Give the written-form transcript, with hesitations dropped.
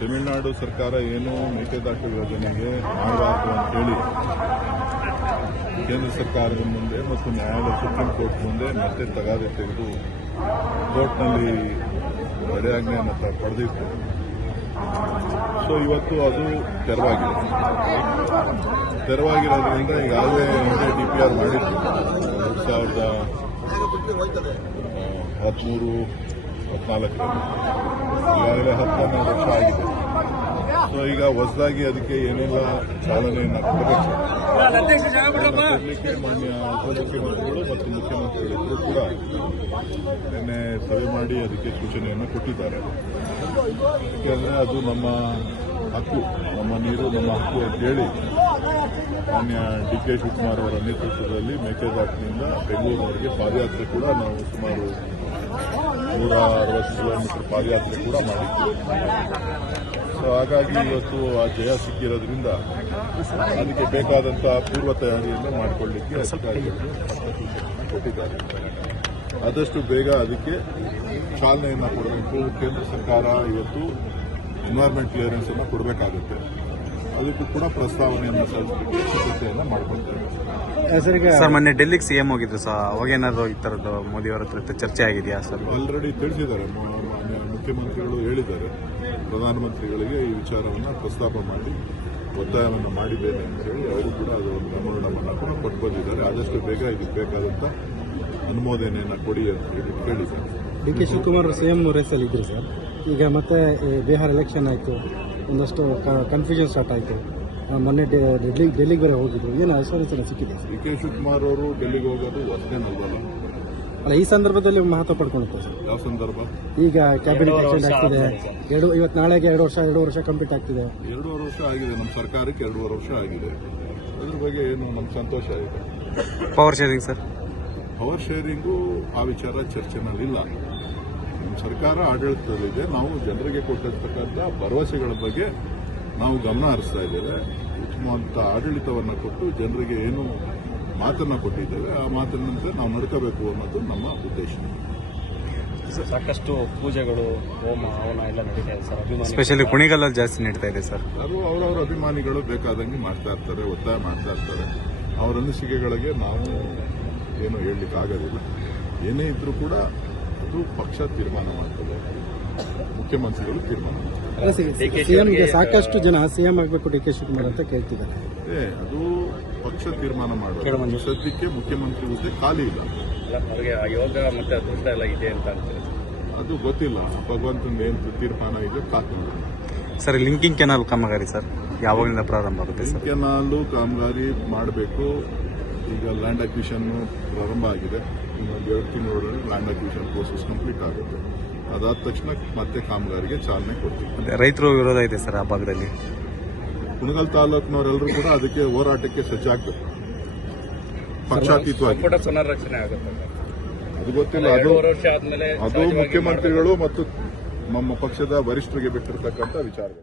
ತಮಿಳುನಾಡು ಸರ್ಕಾರ ಏನು ಮೇಕೆದಾಟು ಯೋಜನೆಗೆ ಮಾಡಬಾರದು ಅಂತೇಳಿ ಕೇಂದ್ರ ಸರ್ಕಾರದ ಮುಂದೆ ಮತ್ತು ನ್ಯಾಯಾಲಯ ಸುಪ್ರೀಂ ಕೋರ್ಟ್ ಮುಂದೆ ಮತ್ತೆ ತಗಾದೆ ತೆಗೆದು ಕೋರ್ಟ್ನಲ್ಲಿ ತಡೆಯಾಜ್ಞೆಯನ್ನು ಪಡೆದಿತ್ತು. ಸೊ ಇವತ್ತು ಅದು ತೆರವಾಗಿರೋದ್ರಿಂದ ಈಗಾಗಲೇ ಹಿಂದೆ DPR ಮಾಡಿತ್ತು 2013-14 ಈಗಾಗಲೇ 10-12 ವರ್ಷ ಆಗಿದೆ. ಸೊ ಈಗ ಹೊಸದಾಗಿ ಅದಕ್ಕೆ ಏನೆಲ್ಲ ಚಾಲನೆಯನ್ನು ಕೊಡಬೇಕು ಮಾನ್ಯ ಉಪಮುಖ್ಯಮಂತ್ರಿಗಳು ಮತ್ತು ಮುಖ್ಯಮಂತ್ರಿಗಳಿಬ್ಬರು ಕೂಡ ನಿನ್ನೆ ಸಭೆ ಮಾಡಿ ಅದಕ್ಕೆ ಸೂಚನೆಯನ್ನು ಕೊಟ್ಟಿದ್ದಾರೆ. ಯಾಕೆಂದರೆ ಅದು ನಮ್ಮ ಹಕ್ಕು, ನಮ್ಮ ನೀರು ನಮ್ಮ ಹಕ್ಕು ಅಂತೇಳಿ ಮಾನ್ಯ DK ಶಿವಕುಮಾರ್ ಅವರ ನೇತೃತ್ವದಲ್ಲಿ ಮೇಕೆದಾಟಿನಿಂದ ಬೆಂಗಳೂರಿನವರೆಗೆ ಪಾದಯಾತ್ರೆ ಕೂಡ ನಾವು ಸುಮಾರು 160 ಕಿಲೋಮೀಟರ್ ಪಾದಯಾತ್ರೆ ಕೂಡ ಮಾಡಿದ್ವಿ. ಸೊ ಹಾಗಾಗಿ ಇವತ್ತು ಆ ಜಯ ಸಿಕ್ಕಿರೋದ್ರಿಂದ ಅದಕ್ಕೆ ಬೇಕಾದಂತಹ ಪೂರ್ವ ತಯಾರಿಯನ್ನು ಮಾಡಿಕೊಳ್ಳಲಿಕ್ಕೆ ಅಧಿಕಾರಿಗಳು ಸೂಚನೆಯನ್ನು ಕೊಟ್ಟಿದ್ದಾರೆ. ಆದಷ್ಟು ಬೇಗ ಅದಕ್ಕೆ ಚಾಲನೆಯನ್ನು ಕೊಡಬೇಕು. ಕೇಂದ್ರ ಸರ್ಕಾರ ಇವತ್ತು ಎನ್ವೈರ್ಮೆಂಟ್ ಕ್ಲಿಯರೆನ್ಸ್ ಅನ್ನು ಕೊಡಬೇಕಾಗುತ್ತೆ. ಅದಕ್ಕೂ ಕೂಡ ಪ್ರಸ್ತಾವನೆಯನ್ನು ಸಲ್ಲಿಸಲಿಕ್ಕೆ ಸಿದ್ಧತೆಯನ್ನು ಮಾಡಿಕೊಳ್ತಾರೆ. ಸರ್, ಮೊನ್ನೆ ಡೆಲ್ಲಿಗೆ CM ಹೋಗಿದ್ರು ಸರ್, ಅವಾಗೇನಾದ್ರು ಈ ಥರದ್ದು ಮೋದಿ ಅವರ ಹತ್ರ ಚರ್ಚೆ ಆಗಿದೆಯಾ ಸರ್? ಆಲ್ರೆಡಿ ತಿಳಿಸಿದ್ದಾರೆ, ಮುಖ್ಯಮಂತ್ರಿಗಳು ಹೇಳಿದ್ದಾರೆ ಪ್ರಧಾನಮಂತ್ರಿಗಳಿಗೆ ಈ ವಿಚಾರವನ್ನು ಪ್ರಸ್ತಾಪ ಮಾಡಿ ಒತ್ತಾಯವನ್ನು ಮಾಡಿದ್ದೇನೆ ಅಂತ ಹೇಳಿ ಅವರು ಕೂಡ ಅದು ಗಮನವನ್ನು ಕೂಡ ಕೊಟ್ಟು ಬಂದಿದ್ದಾರೆ. ಆದಷ್ಟು ಬೇಗ ಇದಕ್ಕೆ ಬೇಕಾದಂಥ ಅನುಮೋದನೆಯನ್ನು ಕೊಡಿ ಅಂತ ಹೇಳಿ ಕೇಳಿದ್ದಾರೆ. DK ಶಿವಕುಮಾರ್ CM ರೇಸಲ್ಲಿ ಇದ್ರು ಸರ್. ಈಗ ಮತ್ತೆ ಬಿಹಾರ್ ಎಲೆಕ್ಷನ್ ಆಯಿತು, ಒಂದಷ್ಟು ಕನ್ಫ್ಯೂಷನ್ ಸ್ಟಾರ್ಟ್ ಆಯಿತು. ಮೊನ್ನೆ ಡೆಲ್ಲಿಗೆ ಬೇರೆ ಹೋಗಿದ್ರು. ಏನು ಆಶ್ವಾಸನೆ ಸಿಕ್ಕಿದೆ? DK ಶಿವಕುಮಾರ್ ಅವರು ಡೆಲ್ಲಿಗೆ ಹೋಗೋದು ಹೊಸದೇನಲ್ವಲ್ಲ. ಅಲ್ಲ, ಈ ಸಂದರ್ಭದಲ್ಲಿ ಮಹತ್ವ ಪಡ್ಕೊಂಡಿತ್ತು ಸರ್. ಯಾವ ಸಂದರ್ಭ? ಈಗ ಕ್ಯಾಬಿನೆಟ್ ಎಕ್ಸ್ಟೆಂಡ್ ಆಗ್ತಿದೆ. ಇವತ್ತು ನಾಳೆಗೆ 2 ವರ್ಷ ಕಂಪ್ಲೀಟ್ ಆಗ್ತಿದೆ. 2.5 ವರ್ಷ ಆಗಿದೆ. ನಮ್ಮ ಸರ್ಕಾರಕ್ಕೆ 2.5 ವರ್ಷ ಆಗಿದೆ. ಅದ್ರ ಬಗ್ಗೆ ಏನು ನಮ್ಗೆ ಸಂತೋಷ ಇದೆ. Power sharing sir? Power sharing ಆ ವಿಚಾರ ಚರ್ಚೆನಲ್ಲಿಲ್ಲ. ನಮ್ಮ ಸರ್ಕಾರ ಆಡಳಿತದಲ್ಲಿದೆ. ನಾವು ಜನರಿಗೆ ಕೊಟ್ಟಿರ್ತಕ್ಕಂಥ ಭರವಸೆಗಳ ಬಗ್ಗೆ ನಾವು ಗಮನ ಹರಿಸ್ತಾ ಇದ್ದೇವೆ. ಉತ್ತಮವಾದ ಆಡಳಿತವನ್ನು ಕೊಟ್ಟು ಜನರಿಗೆ ಏನು ಮಾತನ್ನು ಕೊಟ್ಟಿದ್ದೇವೆ ಆ ಮಾತಿನಂತೆ ನಾವು ನಡ್ಕೋಬೇಕು ಅನ್ನೋದು ನಮ್ಮ ಉದ್ದೇಶ. ಸಾಕಷ್ಟು ಪೂಜೆಗಳು, ಹೋಮ ಹವನ ಎಲ್ಲ ನಡೀತಾ ಇದೆ ಸರ್. ಸ್ಪೆಷಲಿ ಕುಣಿಗಲ್ಲಲ್ಲಿ ಜಾಸ್ತಿ ನಡೀತಾ ಇದೆ ಸರ್. ಅದು ಅವರವರ ಅಭಿಮಾನಿಗಳು ಬೇಕಾದಂಗೆ ಮಾಡ್ತಾ ಇರ್ತಾರೆ, ಒತ್ತಾಯ ಮಾಡ್ತಾ ಇರ್ತಾರೆ. ಅವರ ಅನಿಸಿಕೆಗಳಿಗೆ ನಾವು ಏನು ಹೇಳಲಿಕ್ಕೆ ಆಗೋದಿಲ್ಲ. ಏನೇ ಇದ್ರೂ ಕೂಡ ಅದು ಪಕ್ಷ ತೀರ್ಮಾನ ಮಾಡ್ತದೆ, ಮುಖ್ಯಮಂತ್ರಿಗಳು ತೀರ್ಮಾನ ಮಾಡ್ತಾರೆ. ಸಿಎಂಗೆ ಸಾಕಷ್ಟು ಜನ CM ಆಗಬೇಕು DK ಶಿವಕುಮಾರ್ ಅಂತ ಕೇಳ್ತಿದ್ದಾರೆ. ಅದು ಪಕ್ಷ ತೀರ್ಮಾನ ಮಾಡೋದು. ಸದ್ಯಕ್ಕೆ ಮುಖ್ಯಮಂತ್ರಿ ಹುದ್ದೆ ಖಾಲಿ ಇಲ್ಲ. ಅವರಿಗೆ ಯೋಗ ಮತ್ತೆ ಅದೃಷ್ಟ ಎಲ್ಲ ಇದೆ ಅಂತ ಅಂತಾರೆ. ಅದು ಗೊತ್ತಿಲ್ಲ. ಭಗವಂತನ ಏನು ತೀರ್ಮಾನ ಇದೆ ಕಾತು. ಸರ್, ಲಿಂಕಿಂಗ್ ಕೆನಾಲ್ ಕಾಮಗಾರಿ ಸರ್ ಯಾವಾಗಲಿಂದ ಪ್ರಾರಂಭ ಆಗುತ್ತೆ ಸರ್? ಕೆನಾಲು ಕಾಮಗಾರಿ ಮಾಡಬೇಕು. ಈಗ ಲ್ಯಾಂಡ್ ಅಕ್ವಿಷನ್ ಪ್ರಾರಂಭ ಆಗಿದೆ. ಇನ್ನೊಂದು 2 ತಿಂಗಳೊಳಗೆ ಲ್ಯಾಂಡ್ ಅಕ್ವಿಷನ್ ಪ್ರೋಸೆಸ್ ಕಂಪ್ಲೀಟ್ ಆಗುತ್ತೆ. ಅದಾದ ತಕ್ಷಣ ಮತ್ತೆ ಕಾಮಗಾರಿಗೆ ಚಾಲನೆ ಕೊಡ್ತೀವಿ. ರೈತರು ವಿರೋಧ ಇದೆ ಸರ್ ಆ ಭಾಗದಲ್ಲಿ. ಕುಣಗಲ್ ತಾಲೂಕಿನವರೆಲ್ಲರೂ ಕೂಡ ಅದಕ್ಕೆ ಹೋರಾಟಕ್ಕೆ ಸಜ್ಜಾಗಬೇಕು, ಪಕ್ಷಾತೀತವಾಗಿ. ಪುನರ್ರಚನೆ ಆಗುತ್ತೆ ಅದು ಗೊತ್ತಿಲ್ಲ. ಅದು ಮುಖ್ಯಮಂತ್ರಿಗಳು ಮತ್ತು ನಮ್ಮ ಪಕ್ಷದ ವರಿಷ್ಠರಿಗೆ ಬಿಟ್ಟಿರ್ತಕ್ಕಂಥ ವಿಚಾರಗಳು.